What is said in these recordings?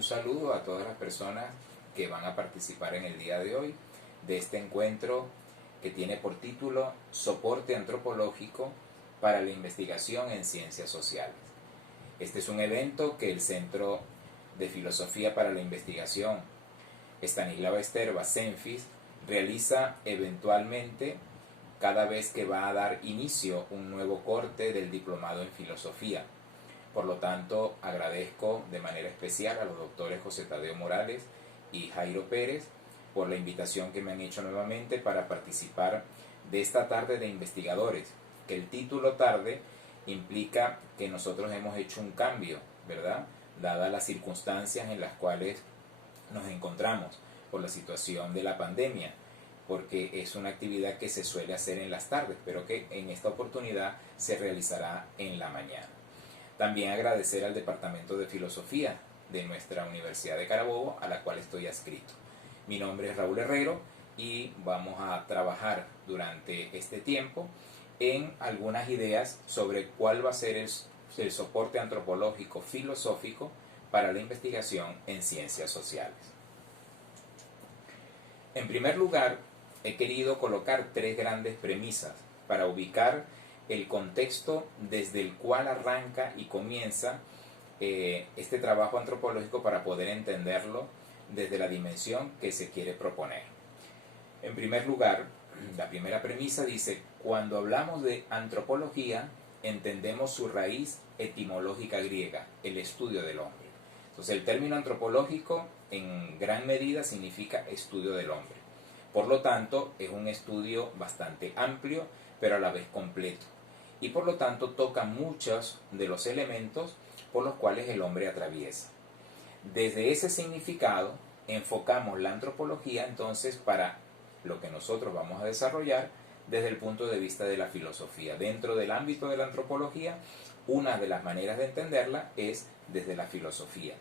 un saludo a todas las personas que van a participar en el día de hoy de este encuentro que tiene por título Soporte antropológico para la investigación en ciencias sociales. Este es un evento que el Centro de Filosofía para la Investigación Estanislao Esterba, CENFIS, realiza eventualmente cada vez que va a dar inicio un nuevo corte del diplomado en filosofía. Por lo tanto, agradezco de manera especial a los doctores José Tadeo Morales y Jairo Pérez por la invitación que me han hecho nuevamente para participar de esta tarde de investigadores, que el título tarde implica que nosotros hemos hecho un cambio, ¿verdad? Dadas las circunstancias en las cuales nos encontramos por la situación de la pandemia, porque es una actividad que se suele hacer en las tardes, pero que en esta oportunidad se realizará en la mañana. También agradecer al Departamento de Filosofía de nuestra Universidad de Carabobo, a la cual estoy adscrito. Mi nombre es Raúl Herrero y vamos a trabajar durante este tiempo en algunas ideas sobre cuál va a ser el soporte antropológico filosófico para la investigación en ciencias sociales. En primer lugar, he querido colocar tres grandes premisas para ubicar el contexto desde el cual arranca y comienza este trabajo antropológico para poder entenderlo desde la dimensión que se quiere proponer. En primer lugar, la primera premisa dice: cuando hablamos de antropología, entendemos su raíz etimológica griega, el estudio del hombre. Entonces, el término antropológico en gran medida significa estudio del hombre. Por lo tanto, es un estudio bastante amplio, pero a la vez completo. Y por lo tanto, toca muchos de los elementos por los cuales el hombre atraviesa. Desde ese significado, enfocamos la antropología entonces para lo que nosotros vamos a desarrollar desde el punto de vista de la filosofía. Dentro del ámbito de la antropología, una de las maneras de entenderla es desde la filosofía.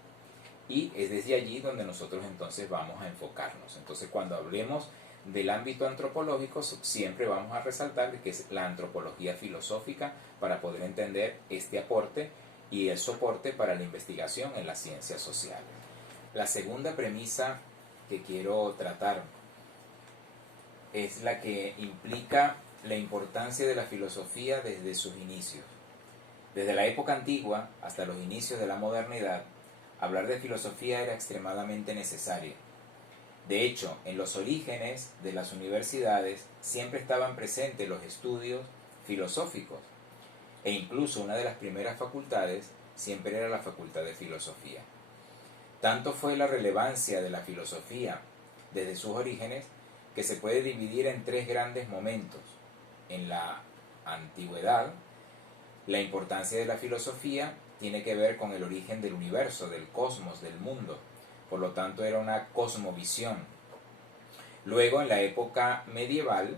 Y es desde allí donde nosotros entonces vamos a enfocarnos. Entonces, cuando hablemos del ámbito antropológico, siempre vamos a resaltar que es la antropología filosófica para poder entender este aporte y el soporte para la investigación en las ciencias sociales. La segunda premisa que quiero tratar es la que implica la importancia de la filosofía desde sus inicios. Desde la época antigua hasta los inicios de la modernidad, hablar de filosofía era extremadamente necesario. De hecho, en los orígenes de las universidades siempre estaban presentes los estudios filosóficos, e incluso una de las primeras facultades siempre era la Facultad de Filosofía. Tanto fue la relevancia de la filosofía desde sus orígenes que se puede dividir en tres grandes momentos. En la antigüedad, la importancia de la filosofía tiene que ver con el origen del universo, del cosmos, del mundo. Por lo tanto, era una cosmovisión. Luego, en la época medieval,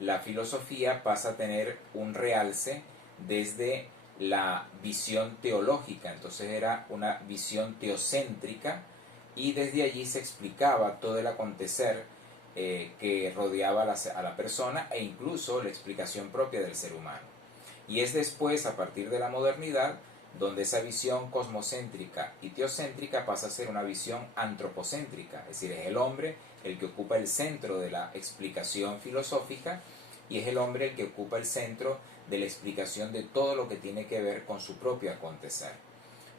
la filosofía pasa a tener un realce desde la visión teológica. Entonces era una visión teocéntrica y desde allí se explicaba todo el acontecer que rodeaba a la persona e incluso la explicación propia del ser humano. Y es después, a partir de la modernidad, donde esa visión cosmocéntrica y teocéntrica pasa a ser una visión antropocéntrica, es decir, es el hombre el que ocupa el centro de la explicación filosófica y es el hombre el que ocupa el centro de la explicación de todo lo que tiene que ver con su propio acontecer.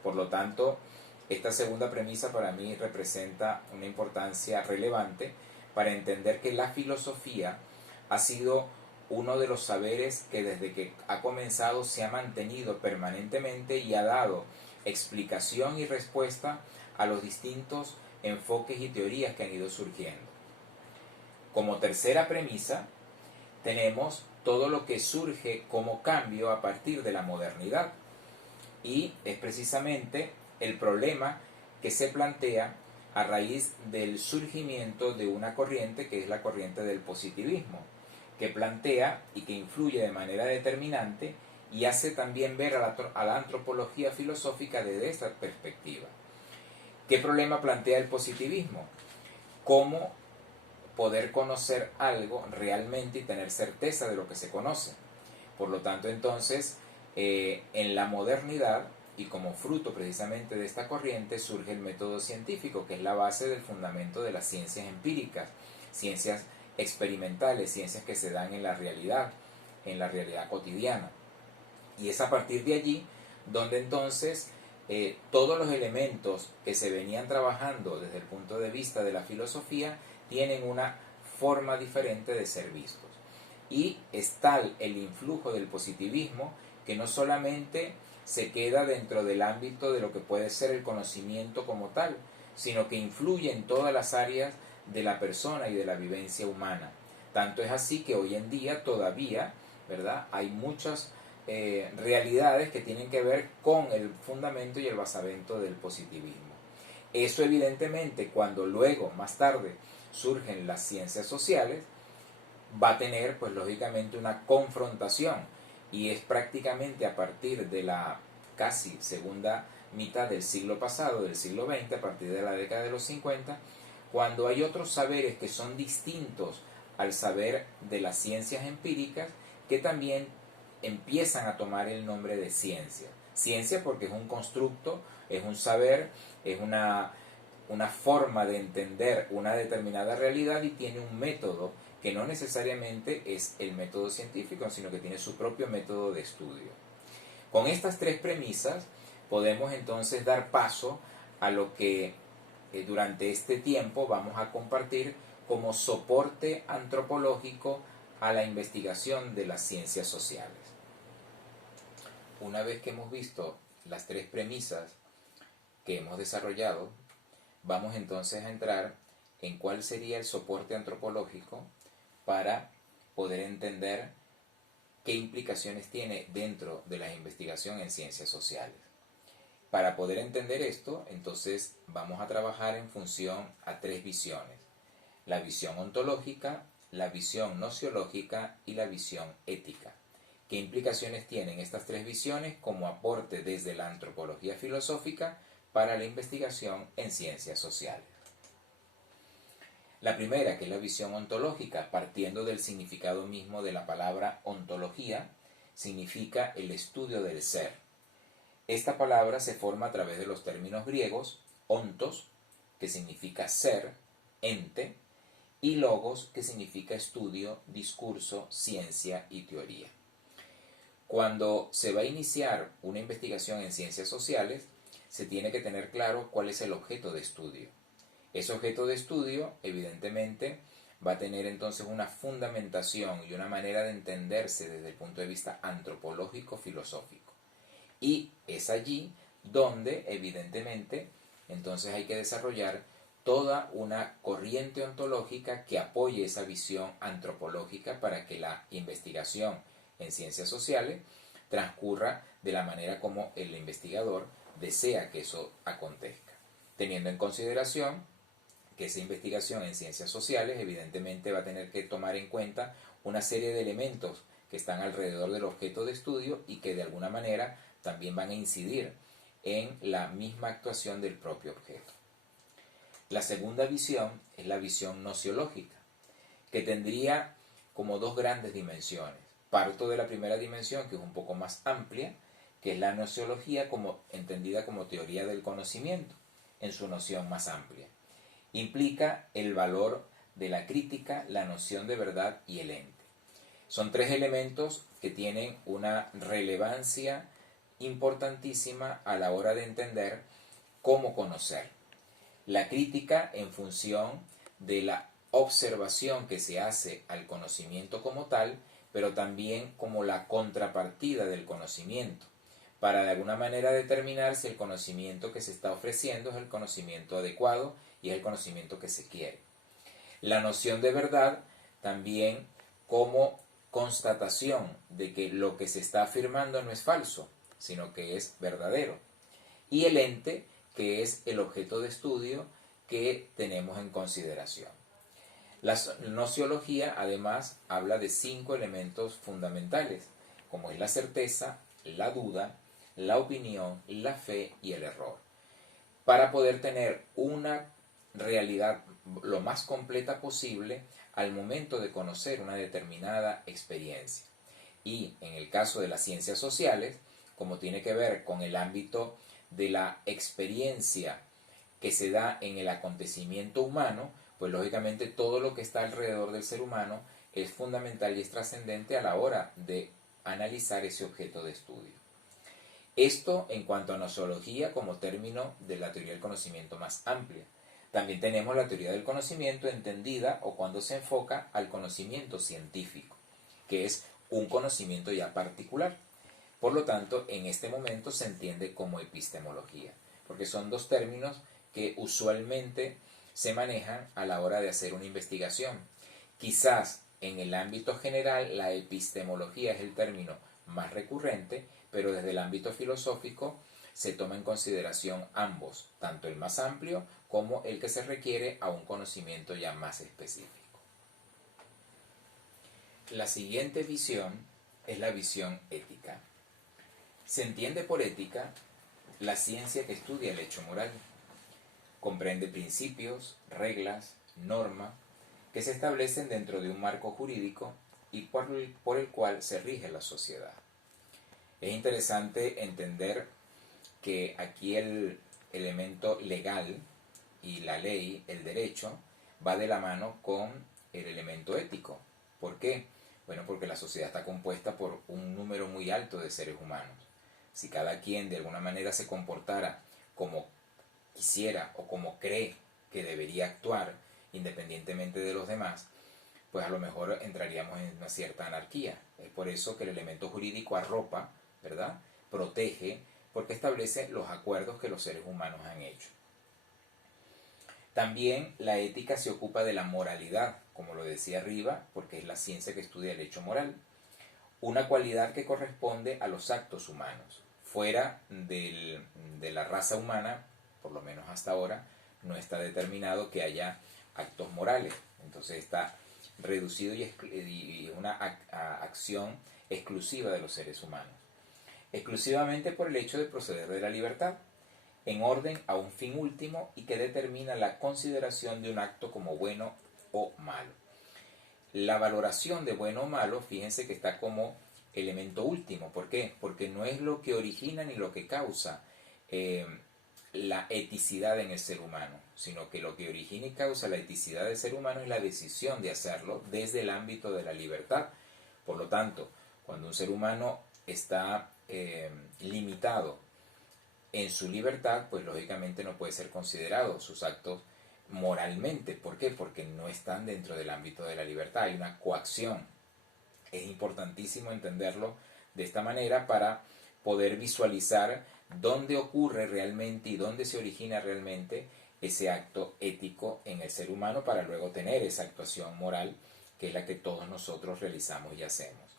Por lo tanto, esta segunda premisa para mí representa una importancia relevante para entender que la filosofía ha sido uno de los saberes que desde que ha comenzado se ha mantenido permanentemente y ha dado explicación y respuesta a los distintos enfoques y teorías que han ido surgiendo. Como tercera premisa, tenemos todo lo que surge como cambio a partir de la modernidad. Y es precisamente el problema que se plantea a raíz del surgimiento de una corriente que es la corriente del positivismo, que plantea y que influye de manera determinante y hace también ver a la antropología filosófica desde esta perspectiva. ¿Qué problema plantea el positivismo? ¿Cómo poder conocer algo realmente y tener certeza de lo que se conoce? Por lo tanto, entonces, en la modernidad y como fruto precisamente de esta corriente surge el método científico, que es la base del fundamento de las ciencias empíricas, ciencias experimentales, ciencias que se dan en la realidad cotidiana. Y es a partir de allí donde entonces todos los elementos que se venían trabajando desde el punto de vista de la filosofía tienen una forma diferente de ser vistos. Y es tal el influjo del positivismo que no solamente se queda dentro del ámbito de lo que puede ser el conocimiento como tal, sino que influye en todas las áreas de la persona y de la vivencia humana. Tanto es así que hoy en día todavía, ¿verdad?, hay muchas realidades que tienen que ver con el fundamento y el basamento del positivismo. Eso evidentemente, cuando luego, más tarde, surgen las ciencias sociales, va a tener pues lógicamente una confrontación, y es prácticamente a partir de la casi segunda mitad del siglo pasado, del siglo XX, a partir de la década de los 50, cuando hay otros saberes que son distintos al saber de las ciencias empíricas, que también empiezan a tomar el nombre de ciencia. Ciencia porque es un constructo, es un saber, es una forma de entender una determinada realidad y tiene un método que no necesariamente es el método científico, sino que tiene su propio método de estudio. Con estas tres premisas podemos entonces dar paso a lo que durante este tiempo vamos a compartir como soporte antropológico a la investigación de las ciencias sociales. Una vez que hemos visto las tres premisas que hemos desarrollado, vamos entonces a entrar en cuál sería el soporte antropológico para poder entender qué implicaciones tiene dentro de la investigación en ciencias sociales. Para poder entender esto, entonces vamos a trabajar en función a tres visiones: la visión ontológica, la visión nociológica y la visión ética. ¿Qué implicaciones tienen estas tres visiones como aporte desde la antropología filosófica para la investigación en ciencias sociales? La primera, que es la visión ontológica, partiendo del significado mismo de la palabra ontología, significa el estudio del ser. Esta palabra se forma a través de los términos griegos ontos, que significa ser, ente, y logos, que significa estudio, discurso, ciencia y teoría. Cuando se va a iniciar una investigación en ciencias sociales, se tiene que tener claro cuál es el objeto de estudio. Ese objeto de estudio, evidentemente, va a tener entonces una fundamentación y una manera de entenderse desde el punto de vista antropológico-filosófico. Y es allí donde, evidentemente, entonces hay que desarrollar toda una corriente ontológica que apoye esa visión antropológica para que la investigación en ciencias sociales transcurra de la manera como el investigador desea que eso acontezca, teniendo en consideración que esa investigación en ciencias sociales evidentemente va a tener que tomar en cuenta una serie de elementos que están alrededor del objeto de estudio y que de alguna manera también van a incidir en la misma actuación del propio objeto. La segunda visión es la visión nociológica, que tendría como dos grandes dimensiones. Parto de la primera dimensión, que es un poco más amplia, que es la nociología entendida como teoría del conocimiento, en su noción más amplia. Implica el valor de la crítica, la noción de verdad y el ente. Son tres elementos que tienen una relevancia importantísima a la hora de entender cómo conocer. La crítica en función de la observación que se hace al conocimiento como tal, pero también como la contrapartida del conocimiento, para de alguna manera determinar si el conocimiento que se está ofreciendo es el conocimiento adecuado y es el conocimiento que se quiere. La noción de verdad también como constatación de que lo que se está afirmando no es falso, sino que es verdadero. Y el ente, que es el objeto de estudio que tenemos en consideración. La nociología además habla de 5 elementos fundamentales, como es la certeza, la duda, la opinión, la fe y el error, para poder tener una realidad lo más completa posible al momento de conocer una determinada experiencia. Y en el caso de las ciencias sociales, como tiene que ver con el ámbito de la experiencia que se da en el acontecimiento humano, pues lógicamente todo lo que está alrededor del ser humano es fundamental y es trascendente a la hora de analizar ese objeto de estudio. Esto en cuanto a nosología como término de la teoría del conocimiento más amplia. También tenemos la teoría del conocimiento entendida o cuando se enfoca al conocimiento científico, que es un conocimiento ya particular. Por lo tanto, en este momento se entiende como epistemología, porque son dos términos que usualmente se manejan a la hora de hacer una investigación. Quizás en el ámbito general la epistemología es el término más recurrente, pero desde el ámbito filosófico se toma en consideración ambos, tanto el más amplio como el que se requiere a un conocimiento ya más específico. La siguiente visión es la visión ética. Se entiende por ética la ciencia que estudia el hecho moral. Comprende principios, reglas, normas que se establecen dentro de un marco jurídico y por el cual se rige la sociedad. Es interesante entender que aquí el elemento legal y la ley, el derecho, va de la mano con el elemento ético. ¿Por qué? Bueno, porque la sociedad está compuesta por un número muy alto de seres humanos. Si cada quien de alguna manera se comportara como quisiera o como cree que debería actuar, independientemente de los demás, pues a lo mejor entraríamos en una cierta anarquía. Es por eso que el elemento jurídico arropa, ¿verdad? Protege, porque establece los acuerdos que los seres humanos han hecho. También la ética se ocupa de la moralidad, como lo decía arriba, porque es la ciencia que estudia el hecho moral. Una cualidad que corresponde a los actos humanos. Fuera de la raza humana, por lo menos hasta ahora, no está determinado que haya actos morales. Entonces está reducido y una acción exclusiva de los seres humanos. Exclusivamente por el hecho de proceder de la libertad, en orden a un fin último y que determina la consideración de un acto como bueno o malo. La valoración de bueno o malo, fíjense que está como elemento último. ¿Por qué? Porque no es lo que origina ni lo que causa la eticidad en el ser humano, sino que lo que origina y causa la eticidad del ser humano es la decisión de hacerlo desde el ámbito de la libertad. Por lo tanto, cuando un ser humano está limitado en su libertad, pues lógicamente no puede ser considerado sus actos moralmente. ¿Por qué? Porque no están dentro del ámbito de la libertad, hay una coacción. Es importantísimo entenderlo de esta manera para poder visualizar dónde ocurre realmente y dónde se origina realmente ese acto ético en el ser humano para luego tener esa actuación moral que es la que todos nosotros realizamos y hacemos.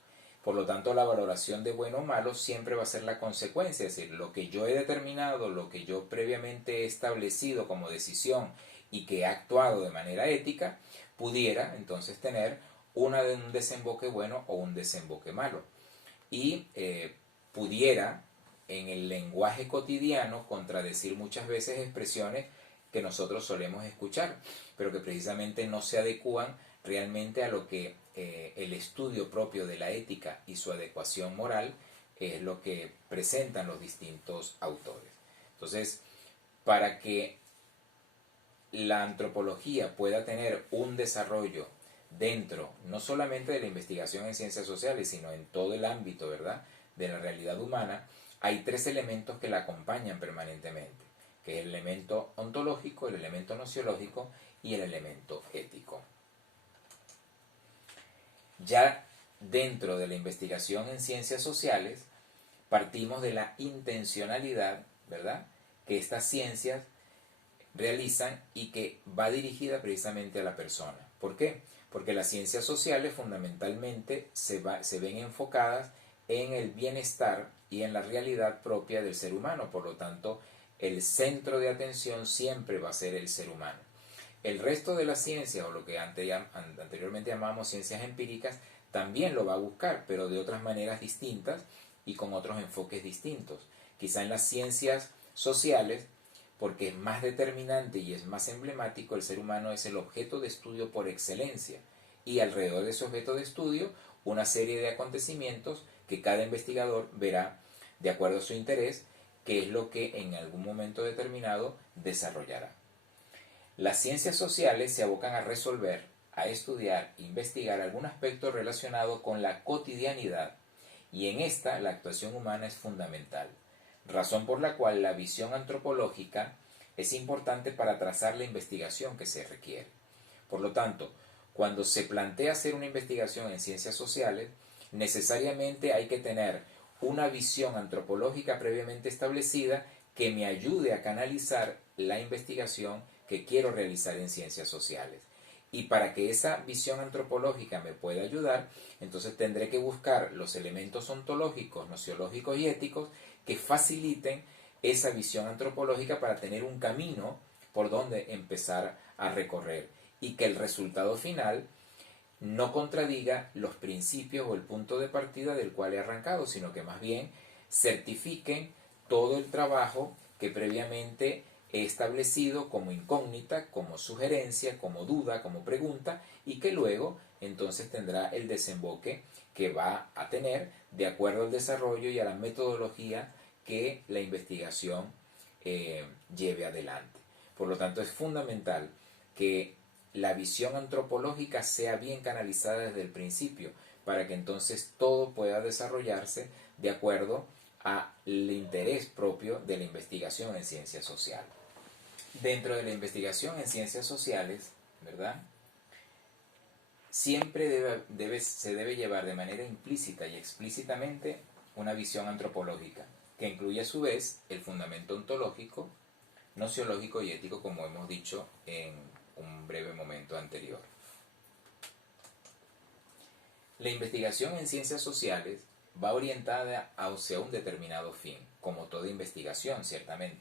Por lo tanto, la valoración de bueno o malo siempre va a ser la consecuencia, es decir, lo que yo he determinado, lo que yo previamente he establecido como decisión y que he actuado de manera ética, pudiera entonces tener un desemboque bueno o un desemboque malo. Y pudiera en el lenguaje cotidiano contradecir muchas veces expresiones que nosotros solemos escuchar, pero que precisamente no se adecúan realmente a lo que el estudio propio de la ética y su adecuación moral es lo que presentan los distintos autores. Entonces, para que la antropología pueda tener un desarrollo dentro, no solamente de la investigación en ciencias sociales, sino en todo el ámbito, ¿verdad?, de la realidad humana, hay tres elementos que la acompañan permanentemente, que es el elemento ontológico, el elemento nociológico y el elemento ético. Ya dentro de la investigación en ciencias sociales, partimos de la intencionalidad, ¿verdad?, que estas ciencias realizan y que va dirigida precisamente a la persona. ¿Por qué? Porque las ciencias sociales fundamentalmente se ven enfocadas en el bienestar y en la realidad propia del ser humano. Por lo tanto, el centro de atención siempre va a ser el ser humano. El resto de las ciencias, o lo que anteriormente llamábamos ciencias empíricas, también lo va a buscar, pero de otras maneras distintas y con otros enfoques distintos. Quizá en las ciencias sociales, porque es más determinante y es más emblemático, el ser humano es el objeto de estudio por excelencia. Y alrededor de ese objeto de estudio, una serie de acontecimientos que cada investigador verá de acuerdo a su interés, qué es lo que en algún momento determinado desarrollará. Las ciencias sociales se abocan a resolver, a estudiar, investigar algún aspecto relacionado con la cotidianidad, y en esta la actuación humana es fundamental, razón por la cual la visión antropológica es importante para trazar la investigación que se requiere. Por lo tanto, cuando se plantea hacer una investigación en ciencias sociales, necesariamente hay que tener una visión antropológica previamente establecida que me ayude a canalizar la investigación que quiero realizar en ciencias sociales. Y para que esa visión antropológica me pueda ayudar, entonces tendré que buscar los elementos ontológicos, nociológicos y éticos que faciliten esa visión antropológica para tener un camino por donde empezar a recorrer y que el resultado final no contradiga los principios o el punto de partida del cual he arrancado, sino que más bien certifiquen todo el trabajo que previamente he establecido como incógnita, como sugerencia, como duda, como pregunta, y que luego entonces tendrá el desemboque que va a tener de acuerdo al desarrollo y a la metodología que la investigación lleve adelante. Por lo tanto, es fundamental que la visión antropológica sea bien canalizada desde el principio, para que entonces todo pueda desarrollarse de acuerdo al interés propio de la investigación en ciencias sociales. Dentro de la investigación en ciencias sociales, ¿verdad?, siempre se debe llevar de manera implícita y explícitamente una visión antropológica, que incluye a su vez el fundamento ontológico, nociológico y ético, como hemos dicho en un breve momento anterior. La investigación en ciencias sociales va orientada hacia un determinado fin, como toda investigación, ciertamente,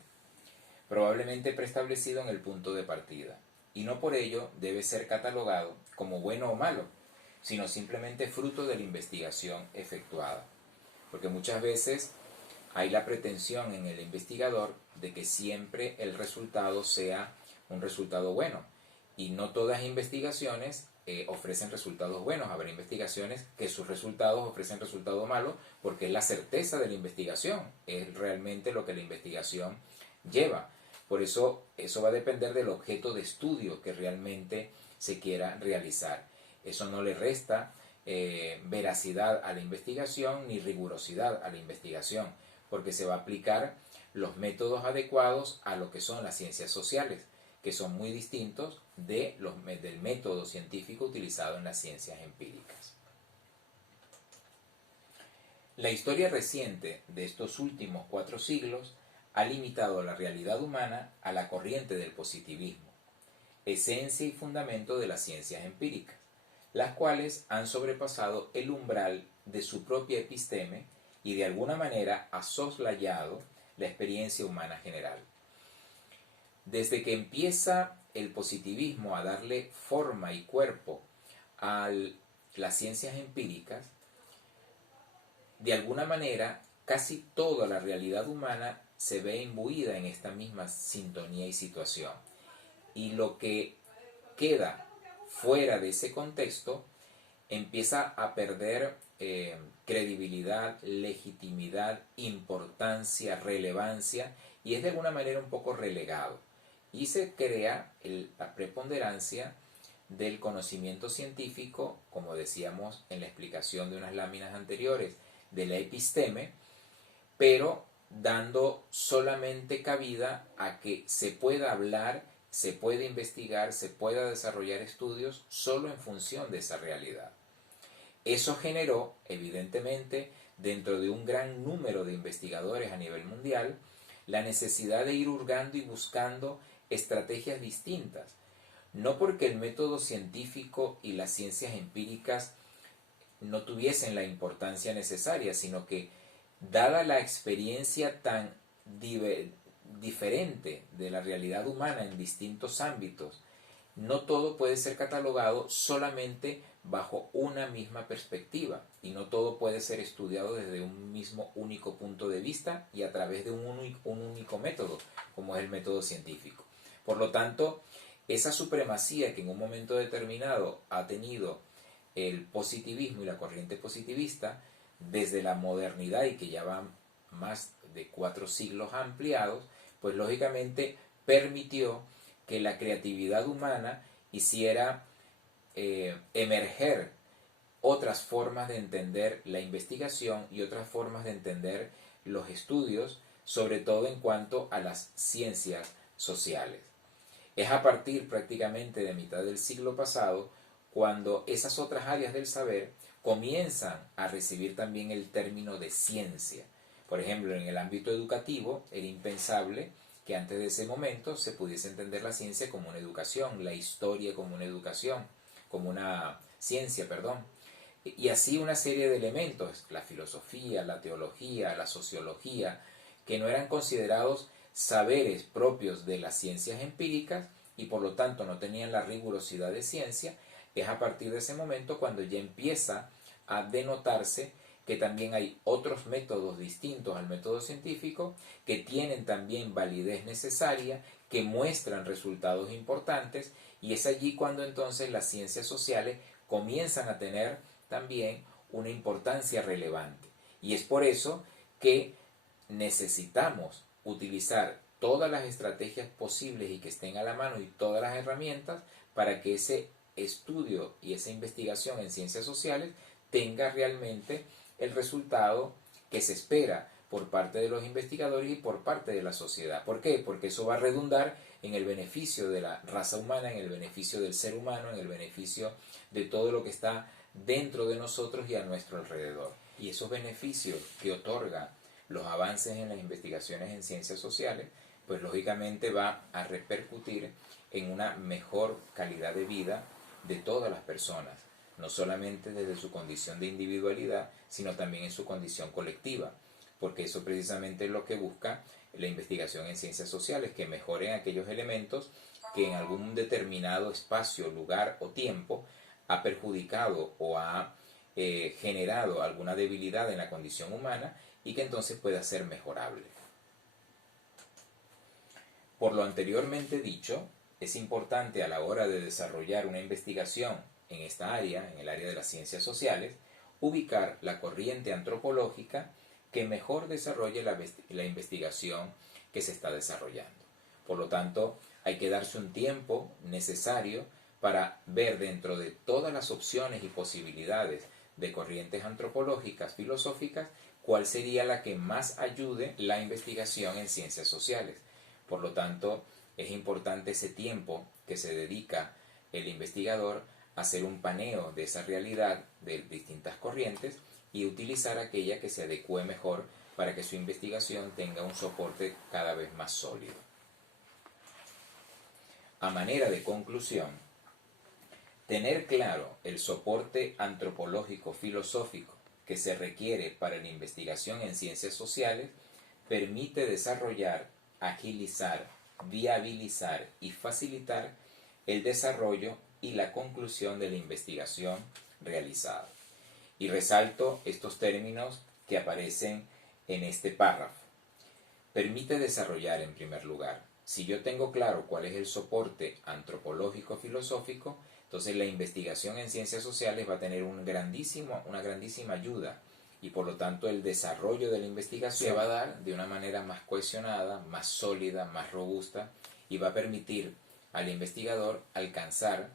probablemente preestablecido en el punto de partida, y no por ello debe ser catalogado como bueno o malo, sino simplemente fruto de la investigación efectuada. Porque muchas veces hay la pretensión en el investigador de que siempre el resultado sea un resultado bueno, y no todas las investigaciones ofrecen resultados buenos. Habrá investigaciones que sus resultados ofrecen resultados malos, porque es la certeza de la investigación, es realmente lo que la investigación lleva. Por eso va a depender del objeto de estudio que realmente se quiera realizar. Eso no le resta veracidad a la investigación ni rigurosidad a la investigación, porque se va a aplicar los métodos adecuados a lo que son las ciencias sociales, que son muy distintos del método científico utilizado en las ciencias empíricas. La historia reciente de estos últimos 4 siglos ha limitado la realidad humana a la corriente del positivismo, esencia y fundamento de las ciencias empíricas, las cuales han sobrepasado el umbral de su propia episteme y de alguna manera ha soslayado la experiencia humana general. Desde que empieza el positivismo a darle forma y cuerpo a las ciencias empíricas, de alguna manera casi toda la realidad humana se ve imbuida en esta misma sintonía y situación. Y lo que queda fuera de ese contexto empieza a perder credibilidad, legitimidad, importancia, relevancia, y es de alguna manera un poco relegado. Y se crea la preponderancia del conocimiento científico, como decíamos en la explicación de unas láminas anteriores, de la episteme, pero dando solamente cabida a que se pueda hablar, se pueda investigar, se pueda desarrollar estudios solo en función de esa realidad. Eso generó, evidentemente, dentro de un gran número de investigadores a nivel mundial, la necesidad de ir hurgando y buscando estrategias distintas. No porque el método científico y las ciencias empíricas no tuviesen la importancia necesaria, sino que dada la experiencia tan diferente de la realidad humana en distintos ámbitos, no todo puede ser catalogado solamente bajo una misma perspectiva, y no todo puede ser estudiado desde un mismo único punto de vista y a través de un único método, como es el método científico. Por lo tanto, esa supremacía que en un momento determinado ha tenido el positivismo y la corriente positivista desde la modernidad, y que ya va más de 4 siglos ampliados, pues lógicamente permitió que la creatividad humana hiciera emerger otras formas de entender la investigación y otras formas de entender los estudios, sobre todo en cuanto a las ciencias sociales. Es a partir prácticamente de mitad del siglo pasado cuando esas otras áreas del saber comienzan a recibir también el término de ciencia. Por ejemplo, en el ámbito educativo era impensable que antes de ese momento se pudiese entender la ciencia como una educación, la historia como una educación, como una ciencia, perdón. Y así una serie de elementos, la filosofía, la teología, la sociología, que no eran considerados saberes propios de las ciencias empíricas y por lo tanto no tenían la rigurosidad de ciencia. Es a partir de ese momento cuando ya empieza a denotarse que también hay otros métodos distintos al método científico que tienen también validez necesaria, que muestran resultados importantes, y es allí cuando entonces las ciencias sociales comienzan a tener también una importancia relevante. Y es por eso que necesitamos utilizar todas las estrategias posibles y que estén a la mano y todas las herramientas para que ese estudio y esa investigación en ciencias sociales tenga realmente el resultado que se espera por parte de los investigadores y por parte de la sociedad. ¿Por qué? Porque eso va a redundar en el beneficio de la raza humana, en el beneficio del ser humano, en el beneficio de todo lo que está dentro de nosotros y a nuestro alrededor. Y esos beneficios que otorgan los avances en las investigaciones en ciencias sociales, pues lógicamente va a repercutir en una mejor calidad de vida de todas las personas, no solamente desde su condición de individualidad, sino también en su condición colectiva, porque eso precisamente es lo que busca la investigación en ciencias sociales, que mejoren aquellos elementos que en algún determinado espacio, lugar o tiempo ha perjudicado o ha generado alguna debilidad en la condición humana y que entonces pueda ser mejorable. Por lo anteriormente dicho, es importante a la hora de desarrollar una investigación en esta área, en el área de las ciencias sociales, ubicar la corriente antropológica que mejor desarrolle la investigación que se está desarrollando. Por lo tanto, hay que darse un tiempo necesario para ver dentro de todas las opciones y posibilidades de corrientes antropológicas, filosóficas, cuál sería la que más ayude la investigación en ciencias sociales. Por lo tanto, es importante ese tiempo que se dedica el investigador a hacer un paneo de esa realidad de distintas corrientes y utilizar aquella que se adecue mejor para que su investigación tenga un soporte cada vez más sólido. A manera de conclusión, tener claro el soporte antropológico filosófico que se requiere para la investigación en ciencias sociales permite desarrollar, agilizar, viabilizar y facilitar el desarrollo y la conclusión de la investigación realizada. Y resalto estos términos que aparecen en este párrafo. Permite desarrollar, en primer lugar. Si yo tengo claro cuál es el soporte antropológico filosófico, entonces la investigación en ciencias sociales va a tener una grandísima ayuda, y por lo tanto el desarrollo de la investigación se va a dar de una manera más cohesionada, más sólida, más robusta, y va a permitir al investigador alcanzar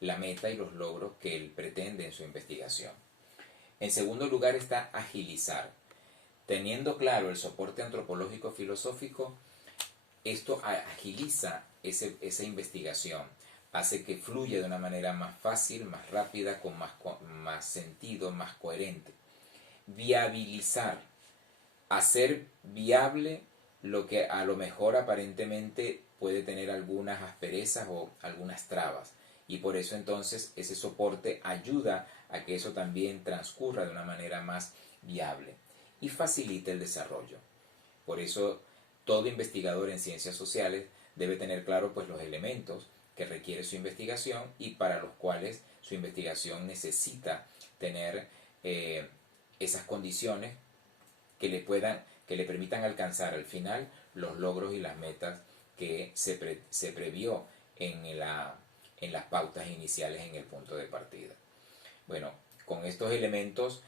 la meta y los logros que él pretende en su investigación. En segundo lugar está agilizar. Teniendo claro el soporte antropológico filosófico, esto agiliza esa investigación, hace que fluya de una manera más fácil, más rápida, con más sentido, más coherente. Viabilizar, hacer viable lo que a lo mejor aparentemente puede tener algunas asperezas o algunas trabas, y por eso entonces ese soporte ayuda a que eso también transcurra de una manera más viable y facilita el desarrollo. Por eso todo investigador en ciencias sociales debe tener claro pues los elementos que requiere su investigación y para los cuales su investigación necesita tener esas condiciones que le permitan alcanzar al final los logros y las metas que se previó en las pautas iniciales en el punto de partida. Bueno, con estos elementos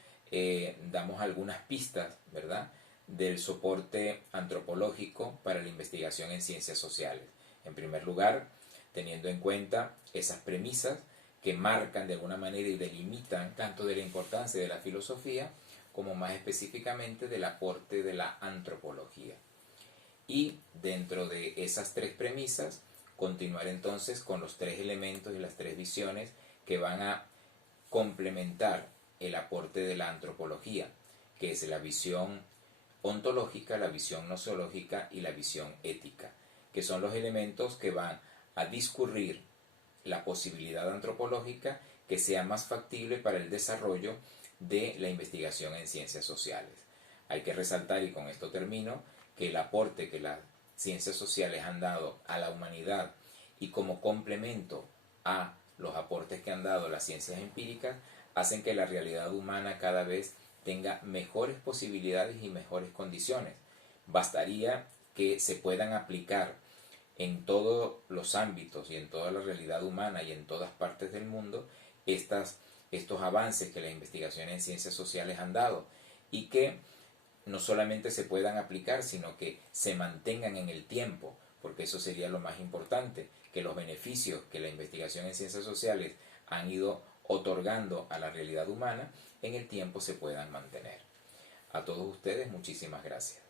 damos algunas pistas, ¿verdad?, del soporte antropológico para la investigación en ciencias sociales. En primer lugar, teniendo en cuenta esas premisas que marcan de alguna manera y delimitan tanto de la importancia de la filosofía como más específicamente del aporte de la antropología. Y dentro de esas tres premisas, continuar entonces con los tres elementos y las tres visiones que van a complementar el aporte de la antropología, que es la visión ontológica, la visión gnosiológica y la visión ética, que son los elementos que van a discurrir la posibilidad antropológica que sea más factible para el desarrollo de la investigación en ciencias sociales. Hay que resaltar, y con esto termino, que el aporte que las ciencias sociales han dado a la humanidad y como complemento a los aportes que han dado las ciencias empíricas hacen que la realidad humana cada vez tenga mejores posibilidades y mejores condiciones. Bastaría que se puedan aplicar en todos los ámbitos y en toda la realidad humana y en todas partes del mundo estos avances que las investigaciones en ciencias sociales han dado y que no solamente se puedan aplicar, sino que se mantengan en el tiempo, porque eso sería lo más importante, que los beneficios que la investigación en ciencias sociales han ido otorgando a la realidad humana en el tiempo se puedan mantener. A todos ustedes, muchísimas gracias.